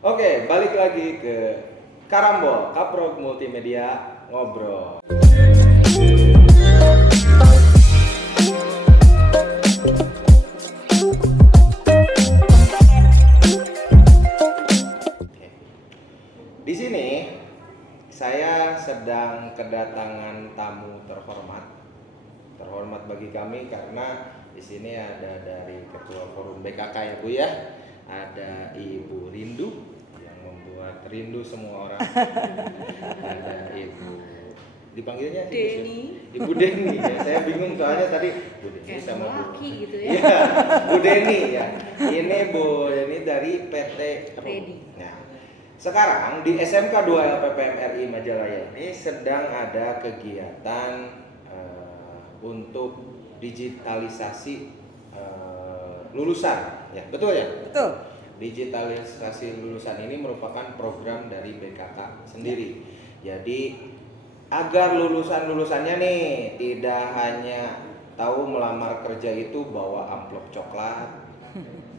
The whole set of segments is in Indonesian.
Oke, balik lagi ke Karambol, Kaprok Multimedia Ngobrol. Oke. Di sini saya sedang kedatangan tamu terhormat. Terhormat bagi kami karena di sini ada dari Ketua Forum BKK ya Bu ya. Ada Ibu Rindu yang membuat rindu semua orang. Ada Ibu dipanggilnya Ibu Deni ya. Saya bingung soalnya tadi Bu Deni sama Bu gitu ya. Iya, Bu Deni ya. Ini Bu Deni dari PT Ready. Nah, sekarang di SMK 2 LPPM RI Majalaya ini sedang ada kegiatan untuk digitalisasi lulusan, ya betul ya? Betul. Digitalisasi lulusan ini merupakan program dari BKK sendiri. Jadi agar lulusannya nih tidak hanya tahu melamar kerja itu bawa amplop coklat,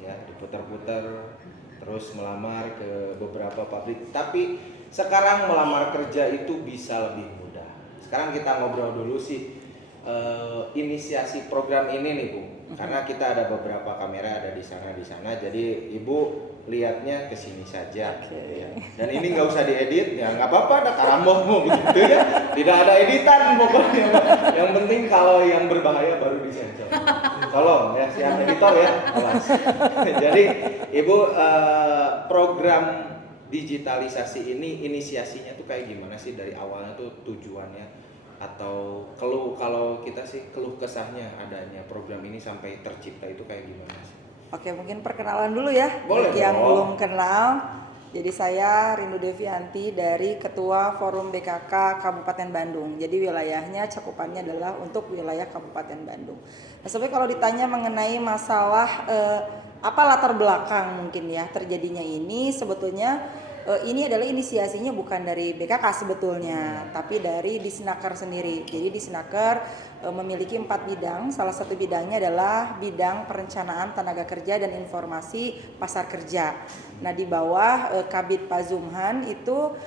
ya diputar-putar terus melamar ke beberapa pabrik. Tapi sekarang melamar kerja itu bisa lebih mudah. Sekarang kita ngobrol dulu sih inisiasi program ini nih Bu. Karena kita ada beberapa kamera ada di sana, jadi Ibu lihatnya ke sini saja. Okay. Ya. Dan ini nggak usah diedit, ya nggak apa-apa, ada Karambol begitu ya. Tidak ada editan pokoknya. Yang penting kalau yang berbahaya baru disensor. Tolong ya, siap editor ya. Jadi Ibu program digitalisasi ini inisiasinya tuh kayak gimana sih dari awalnya tuh tujuannya? Atau kalau kita sih keluh kesahnya adanya program ini sampai tercipta itu kayak gimana sih? Oke, mungkin perkenalan dulu ya. Boleh bagi yang dong. belum kenal. Jadi saya Rindu Devianti dari Ketua Forum BKK Kabupaten Bandung. Jadi wilayahnya cakupannya adalah untuk wilayah Kabupaten Bandung. Nah, sebenarnya kalau ditanya mengenai masalah apa latar belakang mungkin ya terjadinya ini, sebetulnya ini adalah inisiasinya bukan dari BKK sebetulnya, tapi dari Disnaker sendiri. Jadi Disnaker memiliki 4 bidang. Salah satu bidangnya adalah bidang perencanaan tenaga kerja dan informasi pasar kerja. Nah, di bawah Kabid Pazumhan itu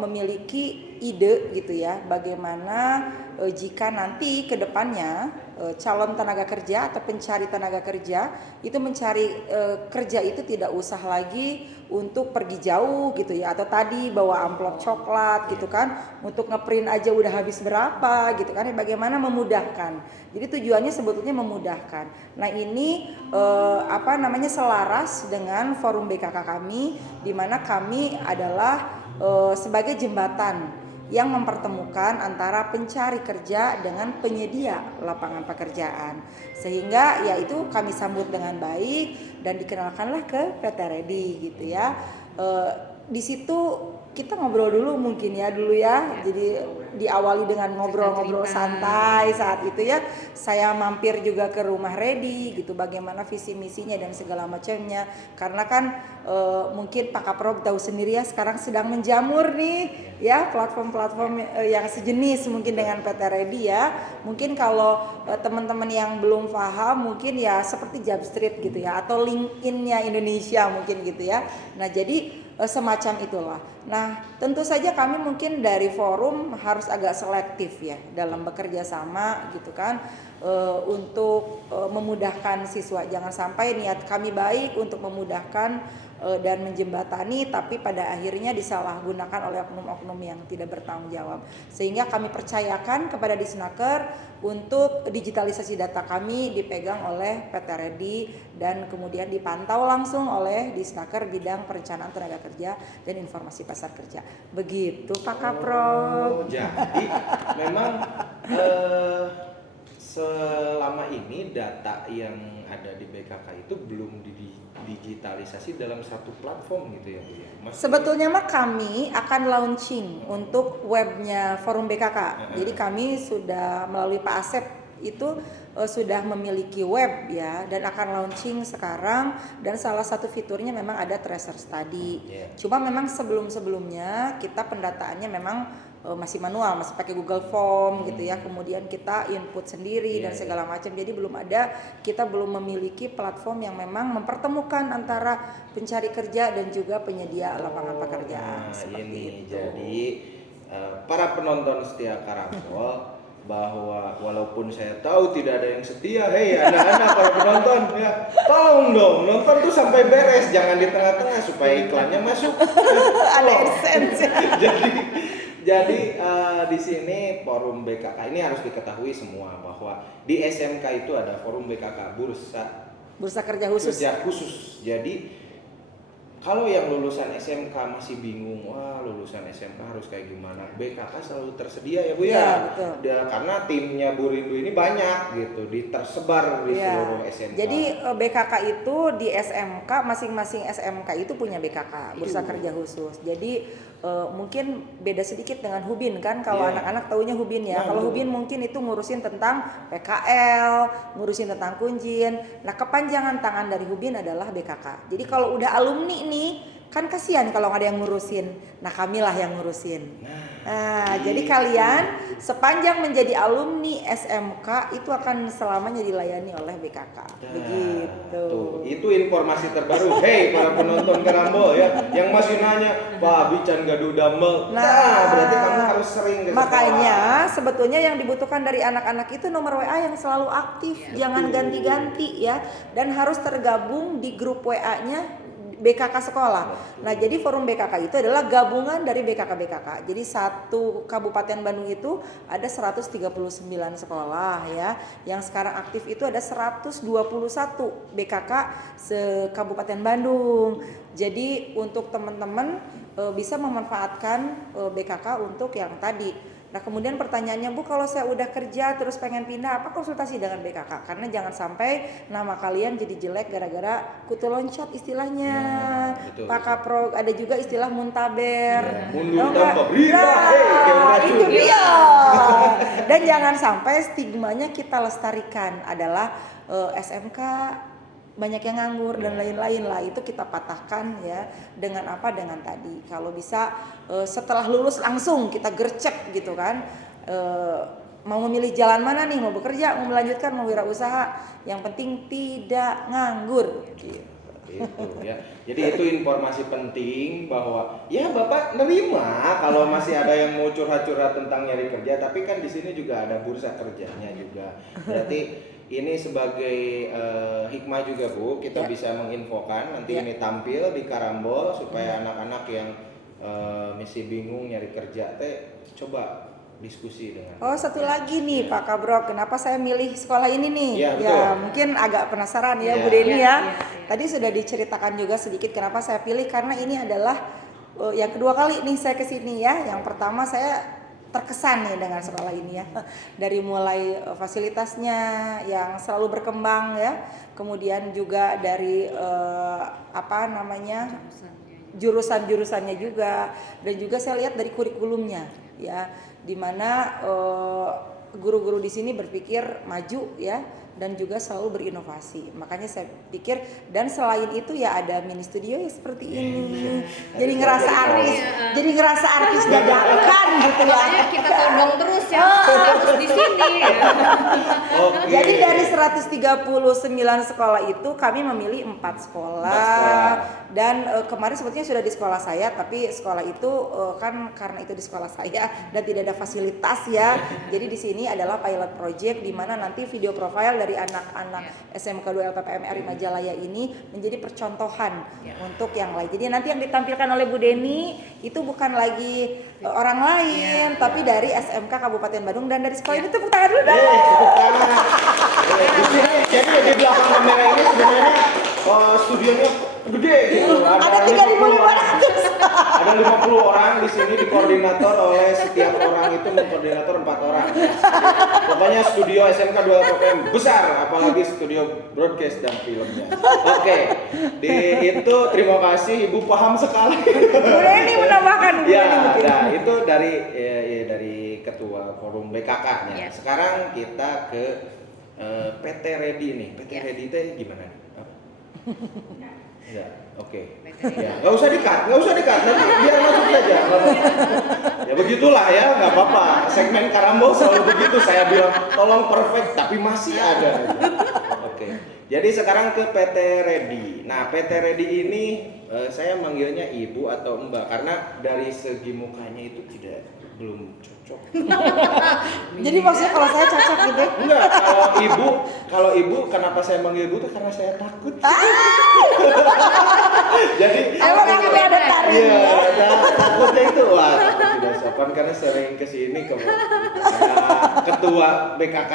memiliki ide gitu ya, bagaimana jika nanti ke depannya calon tenaga kerja atau pencari tenaga kerja itu mencari kerja itu tidak usah lagi untuk pergi jauh gitu ya, atau tadi bawa amplop coklat gitu kan, untuk ngeprint aja udah habis berapa gitu kan, bagaimana memudahkan. Jadi tujuannya sebetulnya memudahkan. Nah, ini selaras dengan forum BKK kami, di mana kami adalah sebagai jembatan yang mempertemukan antara pencari kerja dengan penyedia lapangan pekerjaan, sehingga ya itu kami sambut dengan baik dan dikenalkanlah ke PT Ready gitu ya. Di situ kita ngobrol dulu mungkin ya jadi diawali dengan ngobrol-ngobrol santai saat itu ya. Saya mampir juga ke rumah Ready gitu, bagaimana visi misinya dan segala macamnya, karena kan mungkin Pak Kaprok tahu sendiri ya, sekarang sedang menjamur nih ya platform-platform yang sejenis mungkin dengan PT Ready ya. Mungkin kalau teman-teman yang belum paham mungkin ya seperti Jobstreet gitu ya, atau LinkedIn-nya Indonesia mungkin gitu ya. Nah, jadi semacam itulah. Nah, tentu saja kami mungkin dari forum harus agak selektif ya dalam bekerja sama gitu kan, untuk memudahkan siswa. Jangan sampai niat kami baik untuk memudahkan dan menjembatani, tapi pada akhirnya disalahgunakan oleh oknum-oknum yang tidak bertanggung jawab. Sehingga kami percayakan kepada Disnaker untuk digitalisasi data kami dipegang oleh PT Ready dan kemudian dipantau langsung oleh Disnaker bidang perencanaan tenaga kerja dan informasi pasar kerja. Begitu Pak Kaprok. Jadi memang selama ini data yang ada di BKK itu belum digitalisasi dalam satu platform gitu ya Bu ya. Sebetulnya mah kami akan launching untuk webnya Forum BKK. Jadi kami sudah melalui Pak Asep itu sudah memiliki web ya, dan akan launching sekarang, dan salah satu fiturnya memang ada tracer study. Cuma memang sebelumnya kita pendataannya memang masih manual, masih pakai Google Form gitu ya. Kemudian kita input sendiri dan segala macam. Jadi kita belum memiliki platform yang memang mempertemukan antara pencari kerja dan juga penyedia lapangan pekerjaan. Ini itu. Jadi para penonton setia Karambol, bahwa walaupun saya tahu tidak ada yang setia, hei anak-anak para penonton ya, tolong dong nonton tuh sampai beres, jangan di tengah-tengah supaya iklannya masuk. Ada AdSense. Jadi di sini forum BKK ini harus diketahui semua bahwa di SMK itu ada forum BKK, bursa kerja khusus. Jadi kalau yang lulusan SMK masih bingung, wah lulusan SMK harus kayak gimana? BKK selalu tersedia ya Bu ya. Betul. Karena timnya Bu Rindu ini banyak gitu, tersebar di seluruh SMK. Jadi BKK itu di SMK, masing-masing SMK itu punya BKK, bursa kerja khusus. Jadi mungkin beda sedikit dengan Hubin kan, kalau anak-anak taunya Hubin ya. Kalau Hubin mungkin itu ngurusin tentang PKL, ngurusin tentang kunjin. Nah, kepanjangan tangan dari Hubin adalah BKK. Jadi kalau udah alumni nih, kan kasihan kalau nggak ada yang ngurusin. Nah, kamilah yang ngurusin. Nah, jadi kalian sepanjang menjadi alumni SMK itu akan selamanya dilayani oleh BKK. Begitu. Tuh, itu informasi terbaru. Hei para penonton Karambol ya, yang masih nanya, Pak Bican Gadu Dumbbell. Nah, berarti kamu harus sering ke sekolah. Makanya sebetulnya yang dibutuhkan dari anak-anak itu nomor WA yang selalu aktif, jangan ganti-ganti ya, dan harus tergabung di grup WA-nya BKK sekolah. Nah, jadi forum BKK itu adalah gabungan dari BKK. Jadi satu Kabupaten Bandung itu ada 139 sekolah ya. Yang sekarang aktif itu ada 121 BKK se-Kabupaten Bandung. Jadi untuk teman-teman bisa memanfaatkan BKK untuk yang tadi. Nah, kemudian pertanyaannya, Bu, kalau saya udah kerja terus pengen pindah, apa konsultasi dengan BKK? Karena jangan sampai nama kalian jadi jelek gara-gara kutu loncat istilahnya. Pak Kapro, ada juga istilah muntaber. Mundur tanpa berita, itu dia. Dan jangan sampai stigmanya kita lestarikan adalah SMK banyak yang nganggur dan lain-lain lah, itu kita patahkan ya dengan apa, dengan tadi kalau bisa setelah lulus langsung kita gercep gitu kan, mau memilih jalan mana nih, mau bekerja, mau melanjutkan, mau wirausaha, yang penting tidak nganggur gitu. Itu ya. Jadi itu informasi penting bahwa ya Bapak nerima kalau masih ada yang mau curhat-curhat tentang nyari kerja, tapi kan di sini juga ada bursa kerjanya juga. Berarti ini sebagai hikmah juga Bu, kita bisa menginfokan nanti ini tampil di Karambol supaya anak-anak yang masih bingung nyari kerja coba diskusi dengan. Oh, satu lagi nih Pak Kabro, kenapa saya milih sekolah ini nih? Ya, mungkin agak penasaran ya Bu Deni ya. Tadi sudah diceritakan juga sedikit kenapa saya pilih, karena ini adalah yang kedua kali nih saya kesini ya. Yang pertama saya terkesan nih dengan sekolah ini ya, dari mulai fasilitasnya yang selalu berkembang ya, kemudian juga dari jurusan-jurusannya juga, dan juga saya lihat dari kurikulumnya ya, dimana guru-guru di sini berpikir maju ya, dan juga selalu berinovasi. Makanya saya pikir, dan selain itu ya ada mini studio ya seperti ini. Jadi ngerasa artis dadakan gitu ya. Makanya kita todong terus ya harus di sini ya. Jadi dari 139 sekolah itu kami memilih 4 sekolah. Dan kemarin sebetulnya sudah di sekolah saya, tapi sekolah itu kan karena itu di sekolah saya dan tidak ada fasilitas ya. Jadi di sini adalah pilot project di mana nanti video profile dari anak-anak SMK 2 LPPM RI Majalaya ini menjadi percontohan untuk yang lain. Jadi nanti yang ditampilkan oleh Bu Deni itu bukan lagi orang lain, tapi dari SMK Kabupaten Bandung dan dari sekolah ini. Tepuk tangan dulu dong. Jadi di belakang kamera ini sebenarnya studionya gede gitu. Ada 3.500. Ada 50 orang di sini dikoordinator oleh setiap orang itu mengkoordinator 4 orang. Pokoknya studio SMK 2 LPPM besar, apalagi studio broadcast dan filmnya. Oke. Itu terima kasih Ibu, paham sekali. Bu Deni menambahkan. Nah itu dari ketua forum BKK-nya. Sekarang kita ke PT Ready nih. PT Ready itu gimana nih? Ya, oke. Ya, nggak usah di-cut, nanti biar masuk saja. Ya begitulah ya, nggak apa-apa. Segmen Karambol selalu begitu. Saya bilang tolong perfect, tapi masih ada. Oke. Jadi sekarang ke PT Ready. Nah, PT Ready ini saya manggilnya ibu atau mbak karena dari segi mukanya itu belum cocok. Jadi maksudnya kalau saya cocok gitu. Enggak, kalau ibu kenapa saya manggil ibu tuh karena saya takut. Jadi Emang kami ada taring iya, ya. takutnya itu wah tidak sopan karena sering kesini ke ketua BKK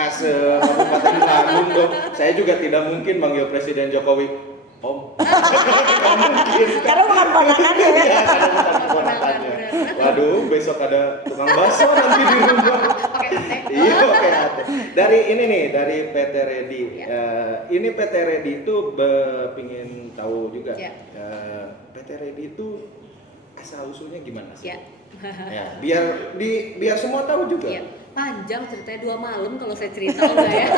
Kabupaten Bandung dong. Saya juga tidak mungkin manggil Presiden Jokowi Om. Nggak mungkin. Karena bukan ponakannya ya. Iya, karena bukan keponakannya. Waduh, besok ada tukang bakso nanti di rumah. Iya, oke. Dari ini nih, dari PT Ready. Ini PT Ready itu pingin tahu juga. PT Ready itu asal usulnya gimana sih? Ya, biar semua tahu juga. Iya. Panjang ceritanya 2 malam kalau saya cerita enggak ya.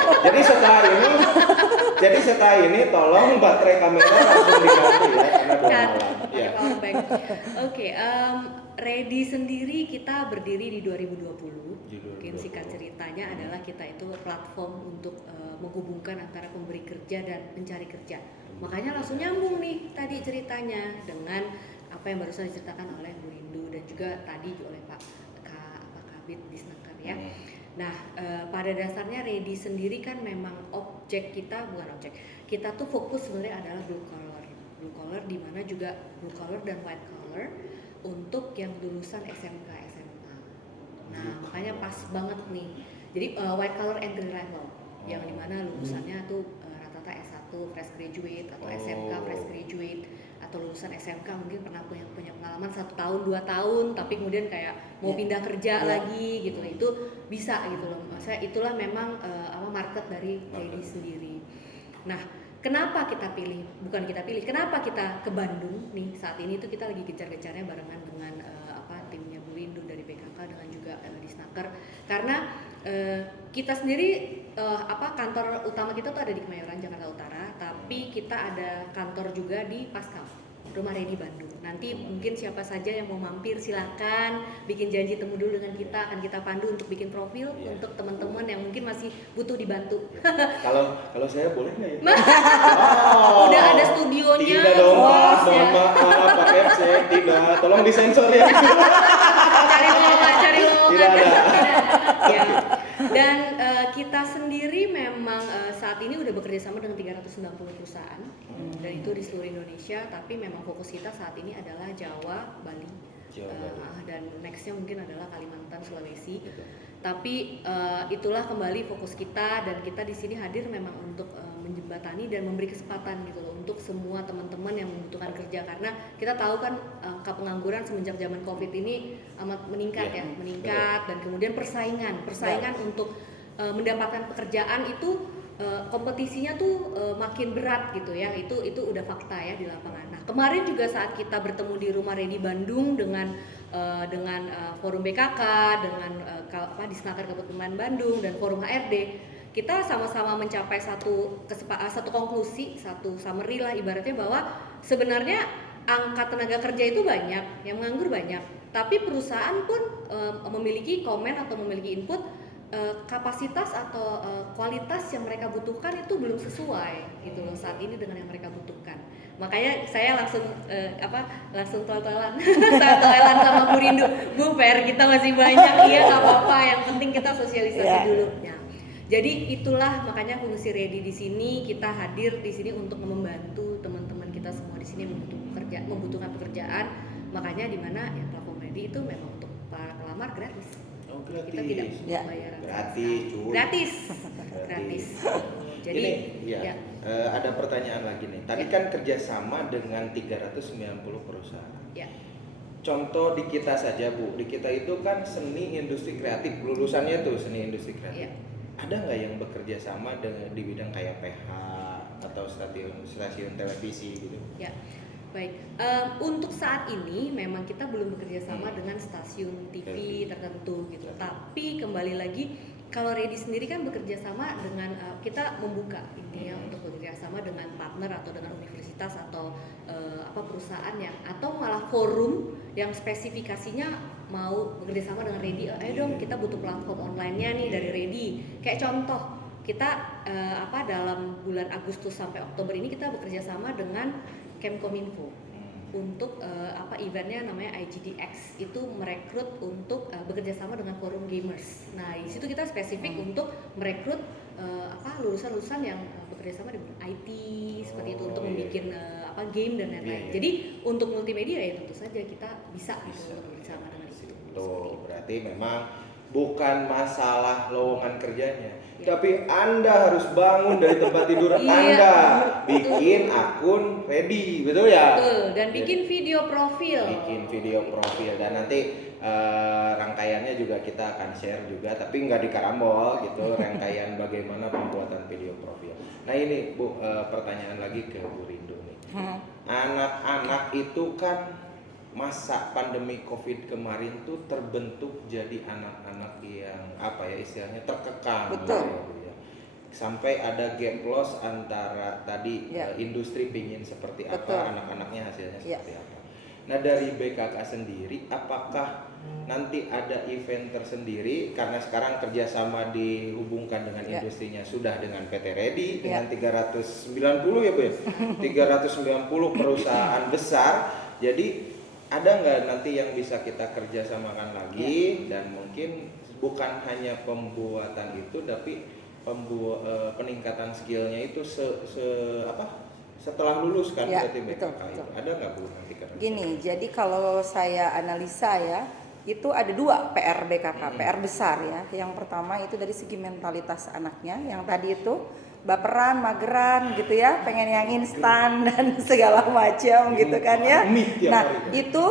Jadi setelah ini tolong baterai kamera langsung diganti ya karena 2 Cat, malam. pakai Ya. power bank. Oke, Ready sendiri kita berdiri di 2020. Mungkin singkat ceritanya adalah kita itu platform untuk menghubungkan antara pemberi kerja dan pencari kerja. Makanya langsung nyambung nih tadi ceritanya dengan apa yang barusan diceritakan oleh Bu Rindu dan juga tadi oleh Pak Kabid Disnaker ya. Nah, pada dasarnya Ready sendiri kan memang kita tuh fokus sebenarnya adalah blue collar di mana juga blue collar dan white collar untuk yang lulusan SMK SMA. Nah, makanya pas banget nih. Jadi white collar entry level yang dimana lulusannya tuh rata-rata S1 fresh graduate atau SMK fresh graduate atau lulusan SMK mungkin pernah punya pengalaman 1 tahun 2 tahun tapi kemudian kayak mau pindah kerja lagi gitu, itu bisa gitu loh. Maksudnya itulah memang market dari Ready sendiri. Nah, kenapa kita pilih kenapa kita ke Bandung nih saat ini tuh kita lagi gencar-gencarnya barengan dengan timnya Bu Lindu dari BKK dengan juga Disnaker karena kita sendiri kantor utama kita tuh ada di Kemayoran Jakarta Utara, tapi kita ada kantor juga di Paskam Rumah Ready Bandung. Nanti mungkin siapa saja yang mau mampir silakan bikin janji temu dulu dengan kita, akan kita pandu untuk bikin profil untuk teman-teman yang mungkin masih butuh dibantu. Kalau saya boleh nggak ya? Udah ada studionya. Tidak dong, luas, mohon maaf, Pak FC, tidak. Tolong disensor ya. Cari lowongan. Tidak ada. Ya. Dan kita sendiri memang saat ini udah bekerja sama dengan 390 perusahaan dan itu di seluruh Indonesia, tapi memang fokus kita saat ini adalah Jawa, Bali. Dan nextnya mungkin adalah Kalimantan, Sulawesi. Tapi itulah kembali fokus kita dan kita di sini hadir memang untuk menjembatani dan memberi kesempatan gitu loh untuk semua teman-teman yang membutuhkan kerja karena kita tahu kan angka pengangguran semenjak zaman Covid ini amat meningkat meningkat dan kemudian persaingan untuk mendapatkan pekerjaan itu kompetisinya tuh makin berat gitu ya, itu udah fakta ya di lapangan. Nah kemarin juga saat kita bertemu di Rumah Ready Bandung dengan forum BKK, dengan Disnaker Kabupaten Bandung dan forum HRD, kita sama-sama mencapai satu konklusi, satu summary lah ibaratnya bahwa sebenarnya angka tenaga kerja itu banyak, yang menganggur banyak, tapi perusahaan pun memiliki komen atau memiliki input kapasitas atau kualitas yang mereka butuhkan itu belum sesuai gitu loh saat ini dengan yang mereka butuhkan. Makanya saya langsung toel-toelan sama Bu Rindu, Bu PR kita masih banyak, iya nggak apa-apa, yang penting kita sosialisasi dulu. Nah, jadi itulah makanya fungsi Ready di sini, kita hadir di sini untuk membantu teman-teman kita semua di sini membutuhkan pekerjaan. Makanya di mana ya platform Ready itu memang untuk para pelamar gratis. Gratis. Kita tidak bayaran. Gratis. Jadi ada pertanyaan lagi nih. Tadi kan kerjasama dengan 390 perusahaan. Ya. Contoh di kita saja Bu, di kita itu kan seni industri kreatif, lulusannya tuh seni industri kreatif. Ya. Ada nggak yang bekerja sama dengan di bidang kayak PH atau stasiun televisi gitu? Ya. Baik, untuk saat ini memang kita belum bekerja sama dengan stasiun TV tertentu gitu. Tapi kembali lagi, kalau Ready sendiri kan bekerja sama dengan kita membuka intinya untuk bekerja sama dengan partner atau dengan universitas atau perusahaan yang atau malah forum yang spesifikasinya mau bekerja sama dengan Ready, ayo dong kita butuh platform online-nya nih dari Ready. Kayak contoh, kita dalam bulan Agustus sampai Oktober ini kita bekerja sama dengan Kemkominfo untuk eventnya namanya IGDX, itu merekrut untuk bekerja sama dengan forum gamers. Nah di situ kita spesifik untuk merekrut lulusan-lulusan yang bekerja sama dengan IT seperti itu untuk membuat game dan lain-lain. Jadi untuk multimedia ya tentu saja kita bisa. Untuk bekerja sama dengan itu. Tuh, berarti memang bukan masalah lowongan kerjanya, tapi Anda harus bangun dari tempat tidur Anda, bikin akun Ready, betul ya? Betul, dan bikin video profil. Dan nanti rangkaiannya juga kita akan share juga, tapi nggak di Karambol gitu, rangkaian bagaimana pembuatan video profil. Nah ini Bu, pertanyaan lagi ke Bu Rindu nih. Anak-anak itu kan masa pandemi COVID kemarin tuh terbentuk jadi anak-anak yang istilahnya terkekang. Betul. Ya. Sampai ada gap loss antara tadi industri pingin seperti apa, anak-anaknya hasilnya seperti apa. Nah dari BKK sendiri, apakah nanti ada event tersendiri karena sekarang kerjasama dihubungkan dengan industrinya sudah dengan PT Ready dengan 390 ya Bu ya, 390 perusahaan besar. Jadi ada nggak nanti yang bisa kita kerjasamakan lagi dan mungkin bukan hanya pembuatan itu tapi peningkatan skillnya itu setelah lulus kan berarti BKK itu ada nggak Bu nanti kan? Gini, jadi kalau saya analisa ya itu ada 2 PR BKK, PR besar ya. Yang pertama itu dari segi mentalitas anaknya yang tadi itu baperan, mageran gitu ya, pengen yang instan dan segala macam gitu kan ya. Nah itu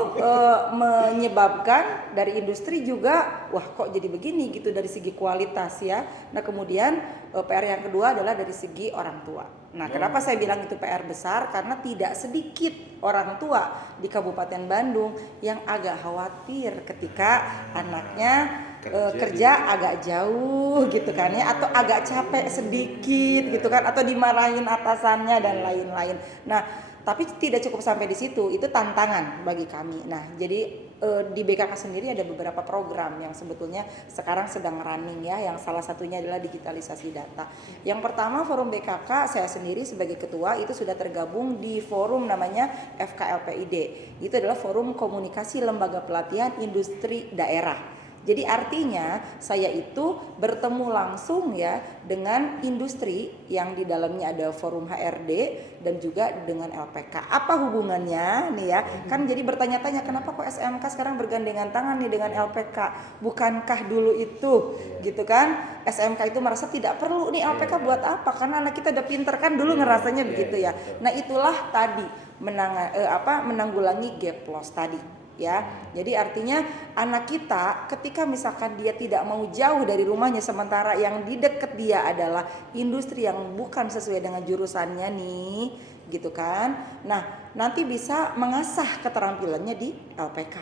menyebabkan dari industri juga, wah kok jadi begini gitu dari segi kualitas ya. Nah kemudian PR yang kedua adalah dari segi orang tua. Nah kenapa saya bilang itu PR besar? Karena tidak sedikit orang tua di Kabupaten Bandung yang agak khawatir ketika anaknya kerja agak jauh gitu kan ya, atau agak capek sedikit gitu kan, atau dimarahin atasannya dan lain-lain. Nah tapi tidak cukup sampai di situ, itu tantangan bagi kami. Nah jadi di BKK sendiri ada beberapa program yang sebetulnya sekarang sedang running ya, yang salah satunya adalah digitalisasi data. Yang pertama forum BKK, saya sendiri sebagai ketua itu sudah tergabung di forum namanya FKLPID. Itu adalah forum komunikasi lembaga pelatihan industri daerah. Jadi artinya saya itu bertemu langsung ya dengan industri yang di dalamnya ada forum HRD dan juga dengan LPK. Apa hubungannya nih ya? Kan jadi bertanya-tanya kenapa kok SMK sekarang bergandengan tangan nih dengan LPK? Bukankah dulu itu gitu kan? SMK itu merasa tidak perlu nih LPK buat apa? Karena anak kita udah pinter kan dulu ngerasanya begitu ya. Nah itulah tadi menanggulangi gap loss tadi. Ya, jadi artinya anak kita ketika misalkan dia tidak mau jauh dari rumahnya sementara yang di dekat dia adalah industri yang bukan sesuai dengan jurusannya nih, gitu kan. Nah, nanti bisa mengasah keterampilannya di LPK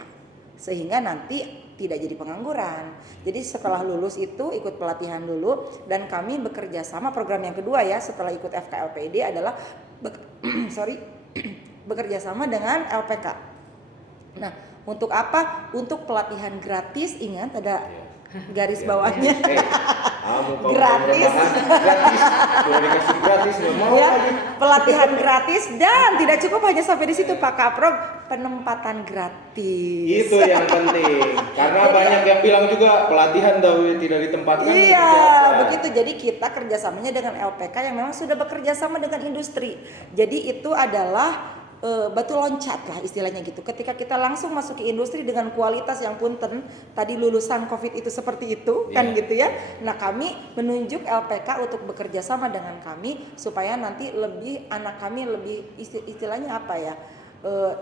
sehingga nanti tidak jadi pengangguran. Jadi setelah lulus itu ikut pelatihan dulu dan kami bekerja sama program yang kedua ya setelah ikut FKLPD adalah bekerja sama dengan LPK. Nah, untuk apa? Untuk pelatihan gratis, ingat ada garis bawahnya. Gratis. Ya, pelatihan gratis dan tidak cukup hanya sampai di situ Pak Kaprod, penempatan gratis. Itu yang penting. Karena banyak yang bilang juga pelatihan tidak ditempatkan. Iya, begitu. Jadi kita kerjasamanya dengan LPK yang memang sudah bekerja sama dengan industri. Jadi itu adalah batu loncat lah istilahnya gitu. Ketika kita langsung masuk ke industri dengan kualitas yang punten tadi lulusan COVID itu seperti itu kan gitu ya. Nah kami menunjuk LPK untuk bekerja sama dengan kami supaya nanti anak kami lebih istilahnya apa ya,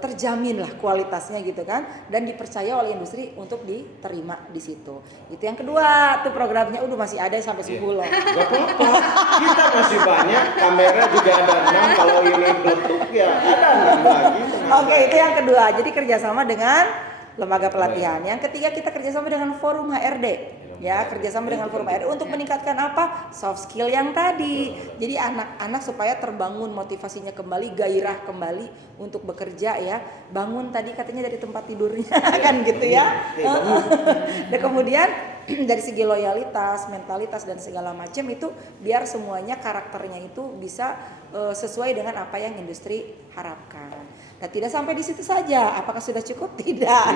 terjamin lah kualitasnya gitu kan, dan dipercaya oleh industri untuk diterima di situ. Itu yang kedua tuh programnya. Masih ada sampai 10 loh. Gak apa-apa, kita masih banyak, kamera juga ada 6, kalau ini meletup ya ada 6 lagi. Oke, itu yang kedua. Jadi kerjasama dengan lembaga pelatihan. Yang ketiga kita kerjasama dengan Forum HRD. Ya, kerjasama dengan Forum HRD untuk meningkatkan apa? Soft skill yang tadi. Jadi anak-anak supaya terbangun motivasinya kembali, gairah kembali untuk bekerja ya. Bangun tadi katanya dari tempat tidurnya kan gitu ya. Dan kemudian dari segi loyalitas, mentalitas dan segala macam itu biar semuanya karakternya itu bisa sesuai dengan apa yang industri harapkan. Nah, tidak sampai di situ saja. Apakah sudah cukup? Tidak.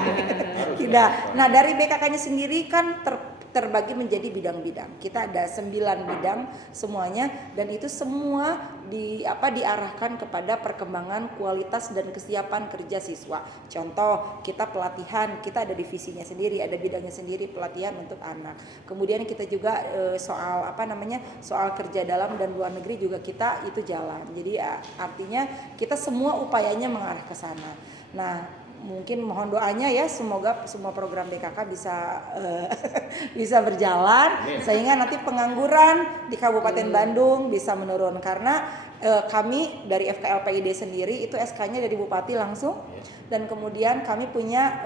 Tidak. Nah, dari BKK-nya sendiri kan terbagi menjadi bidang-bidang. Kita ada 9 bidang semuanya dan itu semua diarahkan kepada perkembangan kualitas dan kesiapan kerja siswa. Contoh, kita pelatihan, kita ada divisinya sendiri, ada bidangnya sendiri pelatihan untuk anak. Kemudian kita juga soal kerja dalam dan luar negeri juga kita itu jalan. Jadi artinya kita semua upayanya mengarah ke sana. Nah, mungkin mohon doanya ya, semoga semua program BKK bisa berjalan sehingga nanti pengangguran di Kabupaten Bandung bisa menurun karena kami dari FKLPID sendiri itu SK-nya dari Bupati langsung dan kemudian kami punya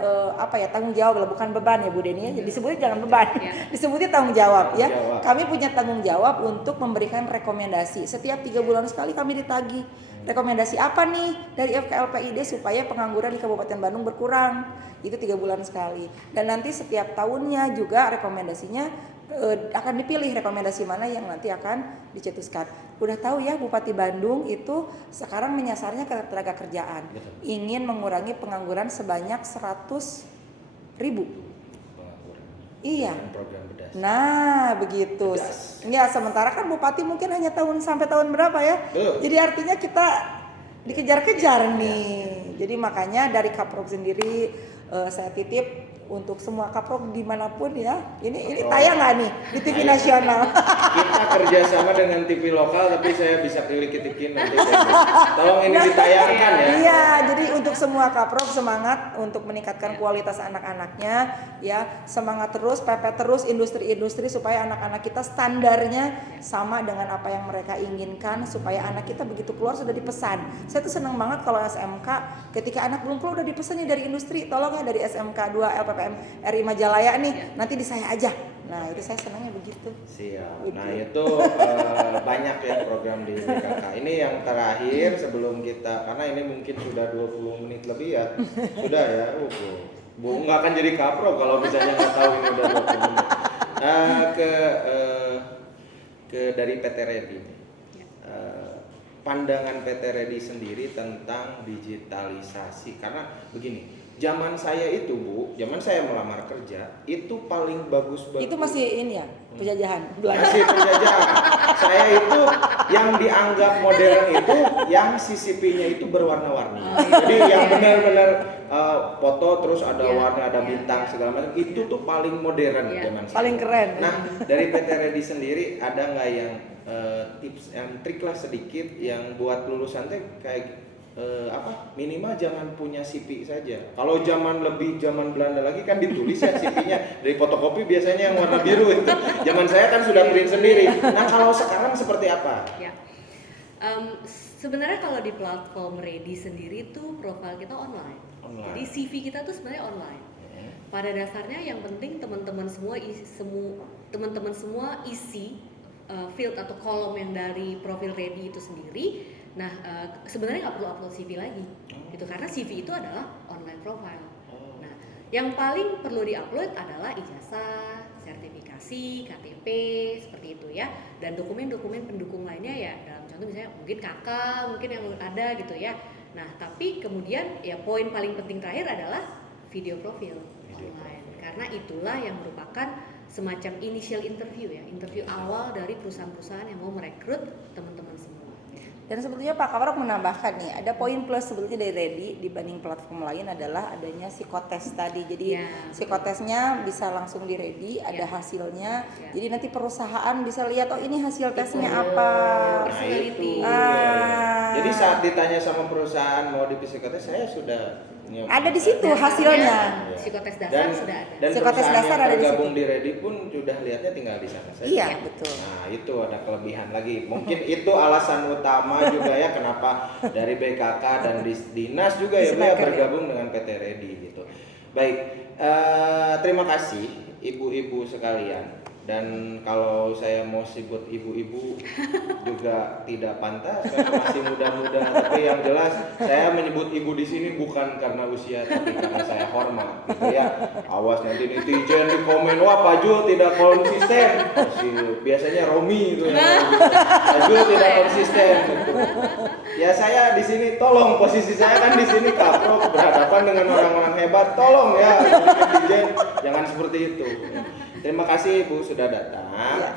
tanggung jawab, bukan beban ya Bu Deni ya, disebutnya jangan beban, disebutnya tanggung jawab ya. Kami punya tanggung jawab untuk memberikan rekomendasi setiap 3 bulan sekali kami ditagih. Rekomendasi apa nih dari FKLPID supaya pengangguran di Kabupaten Bandung berkurang, itu 3 bulan sekali. Dan nanti setiap tahunnya juga rekomendasinya akan dipilih rekomendasi mana yang nanti akan dicetuskan. Udah tahu ya Bupati Bandung itu sekarang menyasarnya ke tenaga kerjaan, ingin mengurangi pengangguran sebanyak 100.000. Iya. Nah begitu. Ya sementara kan Bupati mungkin hanya sampai tahun berapa ya. Jadi artinya kita dikejar-kejar nih. Jadi makanya dari Kaprok sendiri saya titip untuk semua kaprok dimanapun ya. Ini tayang nggak nih di TV nasional? Kita kerjasama dengan TV lokal, tapi saya bisa ketikin nanti. Tolong ini ditayangkan ya. Iya, jadi untuk semua kaprok semangat untuk meningkatkan kualitas anak-anaknya, ya semangat terus, pepet terus industri-industri supaya anak-anak kita standarnya sama dengan apa yang mereka inginkan, supaya anak kita begitu keluar sudah dipesan. Saya tuh senang banget kalau SMK ketika anak belum keluar udah dipesannya dari industri, tolong ya dari SMK 2 LPPM RI Majalaya nih, nanti di saya aja. Nah itu saya senangnya begitu. Siap. Nah itu banyak ya program di BKK. Ini yang terakhir sebelum kita, karena ini mungkin sudah 20 menit lebih ya. Sudah ya. Bu nggak akan jadi kapro kalau misalnya nggak tahu ini udah 20 menit. Dari PT Ready. Pandangan PT Ready sendiri tentang digitalisasi, karena begini. Zaman saya itu zaman saya melamar kerja itu paling bagus. Itu masih ini ya, penjajahan. Masih penjajahan. Saya itu yang dianggap modern itu yang CCP-nya itu berwarna-warni. Jadi yang benar-benar foto terus ada warna, ada bintang segala macam. Itu tuh paling modern zaman saya. Paling keren. Nah, dari PT Ready sendiri ada nggak yang tips, yang trik lah sedikit yang buat lulusan teh kayak minimal jangan punya CV saja. Kalau zaman Belanda lagi kan ditulis ya CV-nya dari fotokopi biasanya yang warna biru itu. Zaman saya kan sudah print sendiri. Nah kalau sekarang seperti apa? Ya. Sebenarnya kalau di platform Ready sendiri tuh profil kita online. Jadi CV kita tuh sebenarnya online. Pada dasarnya yang penting teman-teman semua isi field atau kolom yang dari profil Ready itu sendiri. Nah, sebenarnya nggak perlu upload CV lagi, gitu, karena CV itu adalah online profile. Nah, yang paling perlu diupload adalah ijazah, sertifikasi, KTP, seperti itu ya, dan dokumen-dokumen pendukung lainnya ya. Dalam contoh misalnya mungkin kakak, mungkin yang ada gitu ya. Nah, tapi kemudian ya poin paling penting terakhir adalah video profil online, karena itulah yang merupakan semacam initial interview ya, interview awal dari perusahaan-perusahaan yang mau merekrut teman-teman semua. Dan sebetulnya Pak Kaprok menambahkan nih, ada poin plus sebetulnya dari Ready dibanding platform lain adalah adanya psikotes tadi. Jadi psikotesnya bisa langsung di Ready, ada hasilnya. Jadi nanti perusahaan bisa lihat ini hasil tesnya apa. Personality. Jadi saat ditanya sama perusahaan mau di psikotes, saya sudah ada di situ hasilnya. Psikotes dasar sudah ada. Dan psikotes dasar ada di situ. Tergabung di Ready pun sudah lihatnya tinggal di sana saja. Iya, betul. Nah, itu ada kelebihan lagi. Mungkin itu alasan utama juga ya kenapa dari BKK dan di Dinas juga ya bergabung dengan PT Ready gitu. Baik, terima kasih ibu-ibu sekalian. Dan kalau saya mau sebut ibu-ibu juga tidak pantas karena masih muda-muda. Tapi yang jelas saya menyebut ibu di sini bukan karena usia, tapi karena saya hormat, gitu ya. Awas nanti netizen di komen, wah Pak Jul tidak konsisten. Biasanya Romi itu ya. Pak Jul tidak konsisten. Gitu. Ya saya di sini tolong, posisi saya kan di sini kaprok berhadapan dengan orang-orang hebat. Tolong ya netizen jangan seperti itu. Terima kasih Ibu sudah datang. Ya.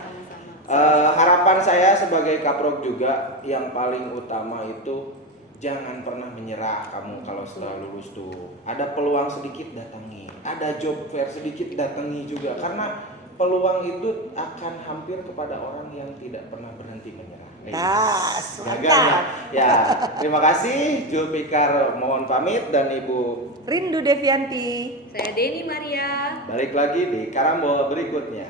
Harapan saya sebagai kaprok juga yang paling utama itu jangan pernah menyerah kamu kalau setelah lulus tuh. Ada peluang sedikit datangi, ada job fair sedikit datangi juga karena peluang itu akan hampir kepada orang yang tidak pernah berhenti menyerah. Tas, Gagal mantap. ya. Terima kasih Julfikar mohon pamit dan Ibu Rindu Devianti. Saya Deni Maria. balik lagi di Karambol berikutnya.